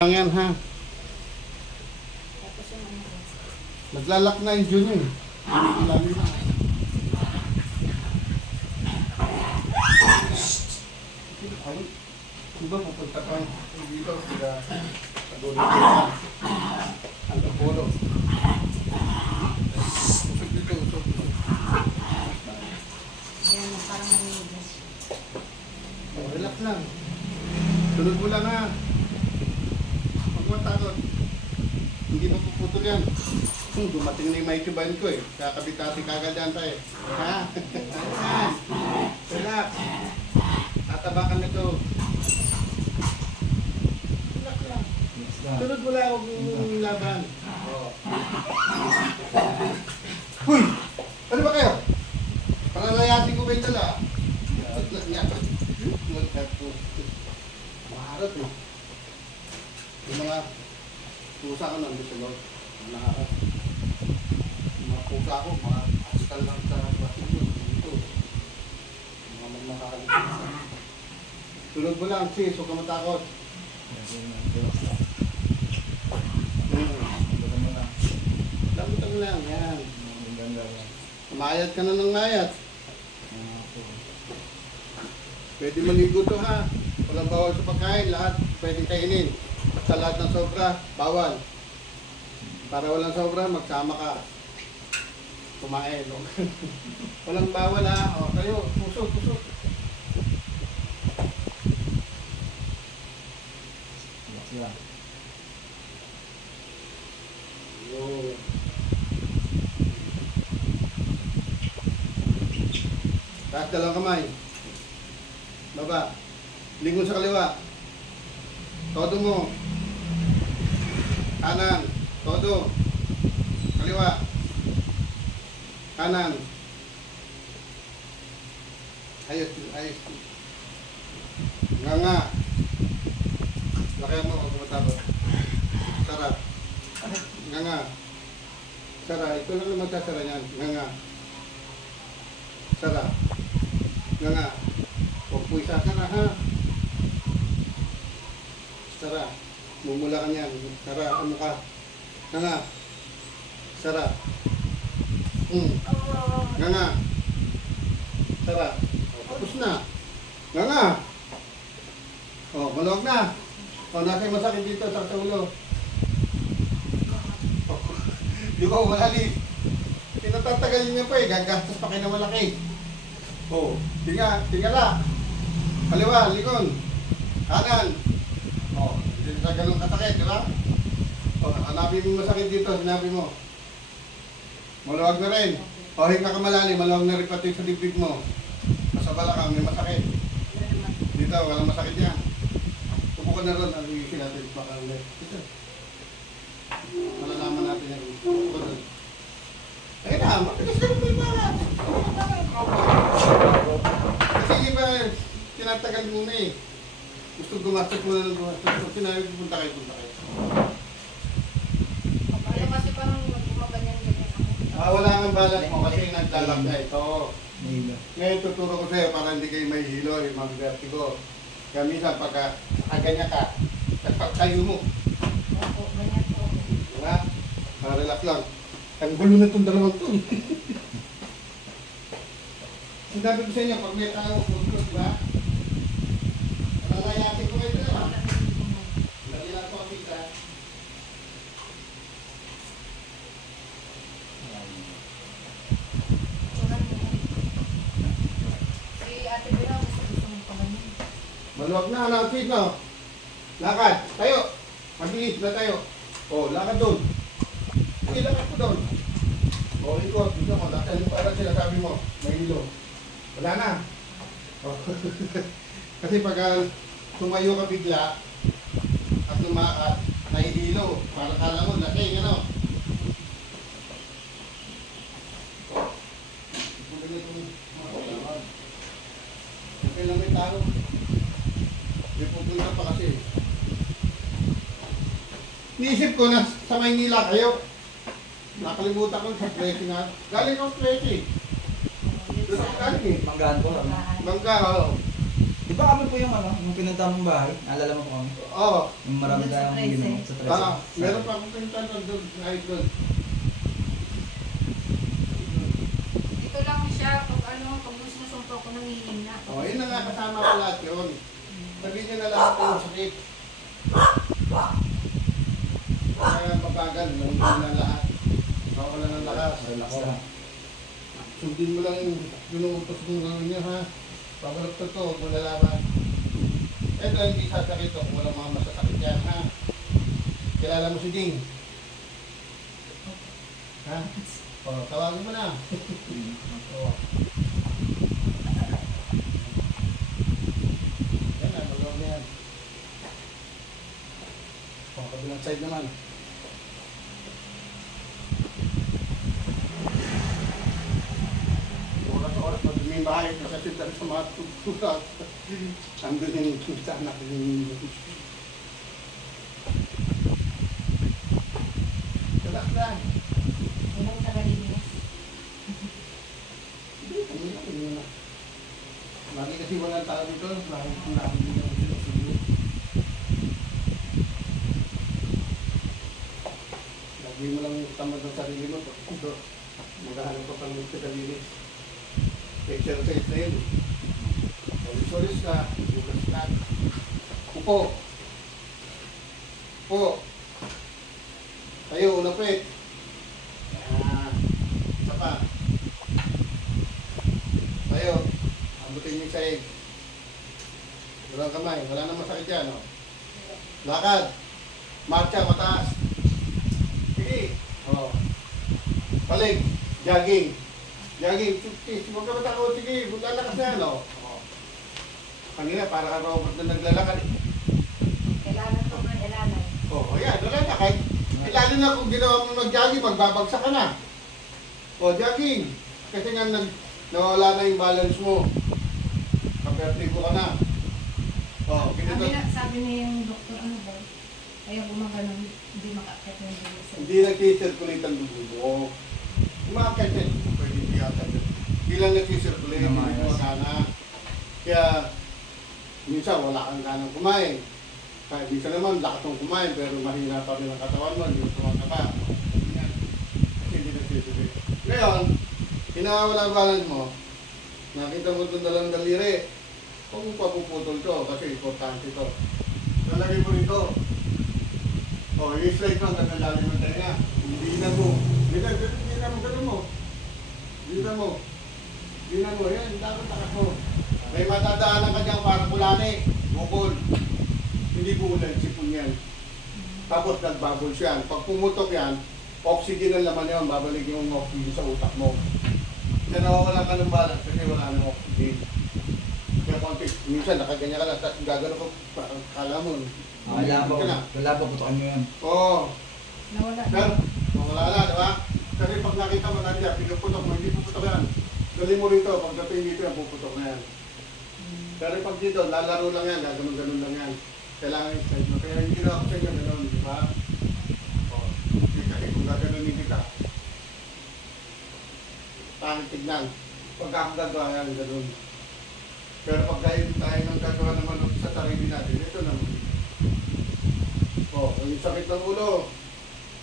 Yan ha. Naglalak na yung Jun yun. Lalo na. Ay, diba pupunta ka dito sa dulo ka. Ang pulo. Usog dito, usog. Yan, parang nangigas. Relax lang. Sunod mo lang ha. Takot. Hindi mo puputol yan. Dumating na yung may tubahan ko eh. Kakabitati kagad yan tayo. Ha? Relax. Tatabakan na ito. Relax lang. Sunod mo lang huwag yung laban. Huy! Ano ba kayo? Palalayasin ko ba yung dala? Maharap eh. Yung mga pusa ko nandun sa loob. Mga pusa ko, mga askal lang sa basilyo. Dito. Mga magmakalit. Tulog mo lang, sis. Huwag ka matakot. Lamutang lang, yan. Mayat ka na ng mayat. Pwede maligo to ha. Walang bawal sa pagkain. Lahat pwedeng kainin. Sa lahat ng sobra, bawal. Para walang sobra, magsama ka. Kumain. Walang bawal ha. O, kayo, pusok. Taas dalawang kamay. Baba. Lingon sa kaliwa. Todo mo. Kanan. Todo. Kaliwa. Kanan. Ayos. Nga. Lakayan mo kung matabot. Sarap. Nga. Sarap. Ito lang naman sasara niyan. Nga. Sarap. Nga. Huwag po isasara ha. Sara, mumula ka niyan. Sara, ano ka? Nga. Sara. Nga. Sara. Tapos na. Nga. O, maluwag na. O, nasa yung masakit dito sa ulo. Di ba, malali. Tinatatagalin niya po eh. Gagastos pa kayo na malaki. O, tingala. Kaliwa, likon. Kanan. O, hindi sa ganun kasakit, di ba? O, hanapin mo masakit dito, sinabi mo. Maluwag na rin. O, hinga ka malalim, maluwag na rin pati sa dibdib mo. Sa balakang, may masakit. Dito, walang masakit yan. Tupo ka na ron, alisin natin, baka ulit. Dito. Malalaman natin yan. Tupo ka ron. Ayun na, matigas ka rin ba? Kasi iba, tinatagal mo na eh. Gusto gumastos mo na ng gumastos. Kung sinabi, punta kayo. Kaya kasi parang gumaganyan-ganyan ako. Wala kang balat mo kasi naglalak na ito. Ngayon tuturo ko sa'yo para hindi kayo may hilo, mga vertigo. Kaya minsan pagka ganyan ka, pagtayo mo. Opo, ganyan po. Diba? Relax lang. Ang gulo na itong dalawang ito. Sinabi ko sa inyo, pag may tao, diba? Nalayasin ko kayo dito. Lagi lang po ang pita. Si Ate Bira, gusto mong paganin. Maluwag na, announcement no? Lakad, tayo. Mabilis na tayo. O, lakad doon. Sige, lakad ko doon. O, ikot. Dito mo, lakad mo. Ano sinasabi mo? May hilo. Wala na. O. Kasi pag tumayo ka bigla at lumakad, nahihilo. Para kala mo, lasing, ano? Okay lang may tao. May pupunta pa kasi. Niisip ko na sa Maynila kayo. Nakalimutan ko sa Preti nga. Galing ako Preti. Doon ako galing eh. Manggahan ko lang. Bangka, oo. Di ba kami po yung ano, yung pinunta mong bahay? Naalala mo po kami? Oo. Yung marami Doon sa tayong Trece. ginawa sa Trece. Meron pa akong pinuntan doon, kahit doon. Dito lang siya, pag ano, pag sinusunto ko nangihingi na. Oh, yun na nga kasama ko lahat yun. Sabihin nyo na lahat yung sakit. Kaya mabagal, nangyayon na lahat. Mawala ng lakas. Relax lang. Sundin mo lang yung utos mong gawin niya, ha? Pabalok to, huwag mo lalaman. Ito, hindi sasakit to kung walang mga masasakit yan, ha? Kilala mo si Ding? Ha? O, tawagin mo na. O. Yan na, magawa na yan. O, kabilang side naman. Oras-oras madumi yung bahay kasi dahil sa mga tugtugas. Andun yung sa anak yung... Relax lang. Unang tagalinis. Hindi, kami na. Lagi kasi walang tao dito, lagi kong nakabili ng silo. Lagi mo lang tamad ng sarili mo. Ito, maghahanap ka pang magkakalinis. Exercise na yun. Solis ka, bukas ka. Upo. Upo. Tayo, unapit. Isa pa. Tayo. Abutin yung sahig. Walang kamay. Wala nang masakit yan. Oh. Lakad. Marcha, mataas. Sige. Oh. Palig. Jogging. Jogging. Huwag ka matakot. Sige. Lalakas na yan. Oh. Kanina, para ka robot na naglalakad. Kailangan ko na kailangan. Oh, ayan. Wala na. Kahit lalo na kung ginawa mo mag-jogging, magbabagsak ka na. O, jogging. Kasi nga nawala na yung balance mo. Kapertigo ka na. O, Sabi niya yung doktor, ano ba? Kaya gumagano, hindi makakit ng dugo. hindi nag-circulate ang dugo mo. Umakit yan. Pwede biyatan. Hindi lang nag-circulate, hindi gumagana. Kaya, minsan wala kang ganang kumain. Kaya minsan naman lakas mong kumain pero mahina pa rin ang katawan mo, hindi mo tumataba. Kasi hindi nag-circulate. Ngayon, hinawala ang balance mo, nakita mo itong dalang daliri, huwag mo papuputol to kasi importante ito. Lalagay mo rito. O, yung slide mo, hanggang lalim ng tenga. Hindi na mo. Ganun mo. Yan, dapat takas mo. May matadaanan ka dyan para kulani, bukol. Hindi bulan, sipon yan. Tapos nagbubbles yan. Pag pumutok yan, oxygen ang laman yan, babalik yung oxygen sa utak mo. Kaya nawawala ka ng balance kasi wala ng oxygen. Kaya konti, minsan nakaganyan ka lang, tapos gagano ko, parang kala mo. Wala pa putokan nyo yan. Oo. Nawala na. Pero, wala na, di ba? Kasi pag nakita mo nandiyan, pinuputok mo, hindi puputok yan. Dali mo rito, pagdating dito yan, puputok na yan. Pero pag dito, lalaro lang yan, gano'n-gano'n lang yan. Kailangan yung side mo. Kaya hindi na ako sa inyo, gano'n, di ba? O, kasi kung gagano'nin kita, pangit tignan. Pag ako gagawa yan, gano'n. Pero pag tayo ng gagawa naman sa sarili natin, ito naman. O, yung sakit ng ulo,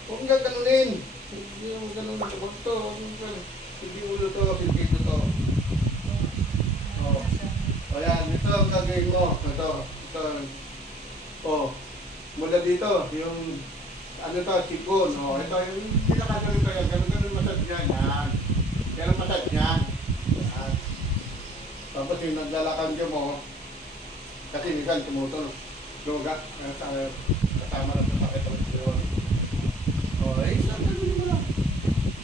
huwag nga gano'nin. Hindi yung gano'n, huwag to, hindi ulo to, hindi to. O. Ayan, ito ang gagawin mo. Ito. O, mula dito, yung, ano to, sipon. O, ito, yung pinakagawin ko yan. Ganun massage yan. Yan. Ganun massage yan. Yan. Tapos yung naglalakad mo, kasi minsan tumutulog. Yoga. Kasama lang sa sakit ng yun. O, gagawin mo lang.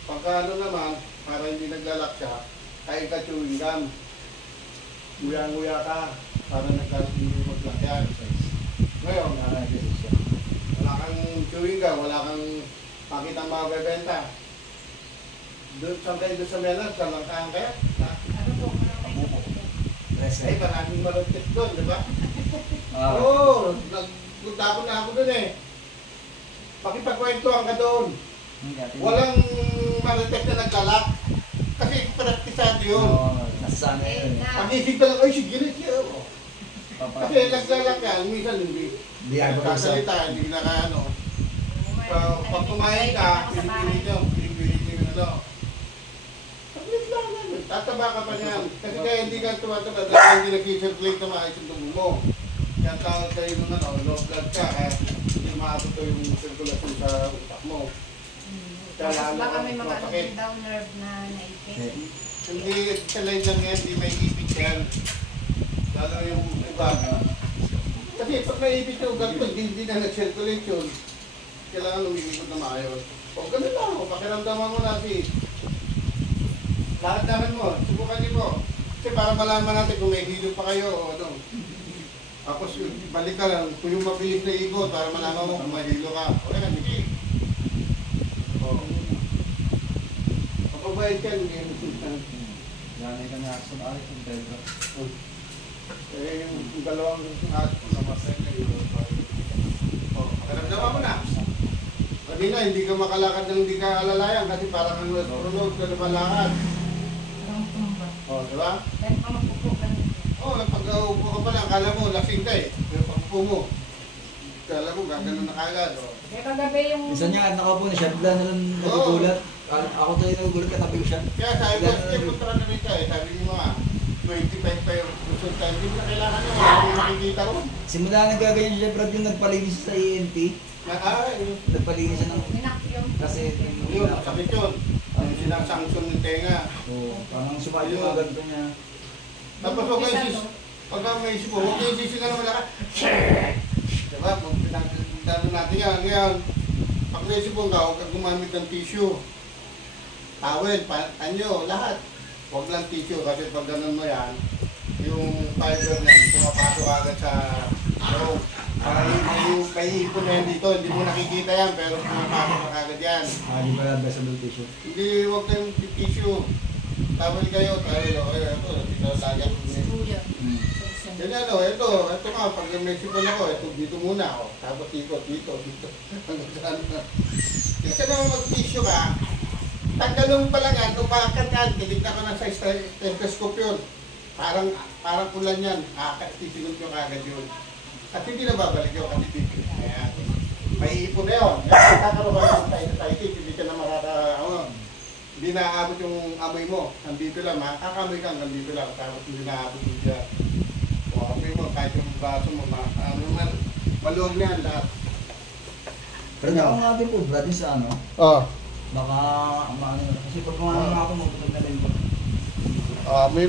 Pagka ano naman, para hindi naglalak siya, kaya ka chewing gum. Nguya-nguya ka para nagkaroon yung maglakyan. Ngayon, wala kang chewing gum, wala kang makitang mabebenta. Doon sa melan, sa langkaan kaya? Ano po? Ay, maraming maruntis doon, di ba? Ah. Oo, nagpunta na ako doon eh. Pakipagkwentuhan ka doon. Walang marites na naglalak. Kasi praktisado yun. Nasasana yun. Pagising ka lang, ay sige na siya. Kasi naglalak yan, minsan hindi. Hindi ako Kasalita, hindi na ka ano. Pag kumain ka, pinipilit nyo ano. Saglit lang yan. Tataba ka pa niyan. Kasi kaya hindi ka tumataba dahil hindi nag-circulate na maayos yung dugo mo. Kaya tawag kayo nung ano, low blood ka, kaya hindi maabot yung circulation sa utak mo. Tapos Kaya baka may lalo mga masakit. down nerve na naipit. Hindi salay lang yan, hindi may ipit yan. Lalo yung ugat. Kasi pag naipit yung ugat ko, hindi na nag-circulate yun. Kailangan lumilipot na maayos. O ganun lang, o pakiramdaman mo na si lakad-lakad mo, subukan niyo mo. Kasi para malaman natin kung may hilo pa kayo o ano. Tapos balik ka lang, kung yung mabilis na ikot, para malaman mo kung may hilo ka. O yan, sige. O. Kapag ka, hindi yan. Yan ka niya sa akin yung bedra. Eh, yung dalawang ato na masaya na yun. O, pakiramdaman mo na. Kanina, hindi ka makalakad ng hindi ka alalayan kasi parang ang astronaut ka lumalakad. Parang tumba. O, diba? Kahit pa mapupo ka na. Oo, pag-uupo ka pa lang, akala mo, lasing ka eh. Pero pag-upo mo, akala mo, gaganon na kagad. O. Kaya kagabi yung... Minsan niya, nakaupo na siya, bigla na lang nagugulat. Ako tayo nagugulat, katabi ko siya. Kaya sabi ko, sige, punta ka na rin ka eh. Sabi niyo mga, 25 pa yung result time. Hindi mo na kailangan nyo, wala kang makikita ron. Simula nagaganyan siya, Brad, yung nagpalinis sa ENT. Nagpalinis siya ng... Minakyong. Kasi Yun, sakit yun. Yung sinasangson ng tenga. Oo, parang sumayo yung ganito niya. Tapos huwag kayo pagka may isip mo, huwag kayo sisi ka naman lakas. Diba? Kung pinagdano natin yan, ngayon, pag naisip mo nga, huwag kang gumamit ng tissue. Towel, panyo, lahat. Huwag lang tissue kasi pag ganun mo yan, yung fiber niyan, pumapasok agad sa loob. May ipon na yan dito, hindi mo nakikita yan, pero pumapasok agad yan. Hindi pala vegetable tissue. Hindi, huwag kayong tissue. Towel kayo, ito, dito lagyan ko niya. Suya. Ganyan ito nga, pag may sipon ako, ito dito muna ako. Tapos dito. Hanggang saan na. Kasi naman mag-tissue ka, tanggalong pa lang yan, tumakat yan, titignan ka na sa stethoscope yun. Parang ulan yan, tisinod yung agad yun. At hindi na babalik yun, kasi titignan. Kaya, may ipon na yun. Kaya kakaroon ka ng sinusitis, hindi ka na hindi naaabot yung amoy mo. Nandito lang, makakamoy ka, nandito lang. Tapos hindi naaabot yung dyan. O amoy mo, kahit yung baso mo, maluwag na yan lahat. Pero ako nga din po, Brad, yung sa ano, Oo. baka, kasi pag mga ako, maputag na rin po. May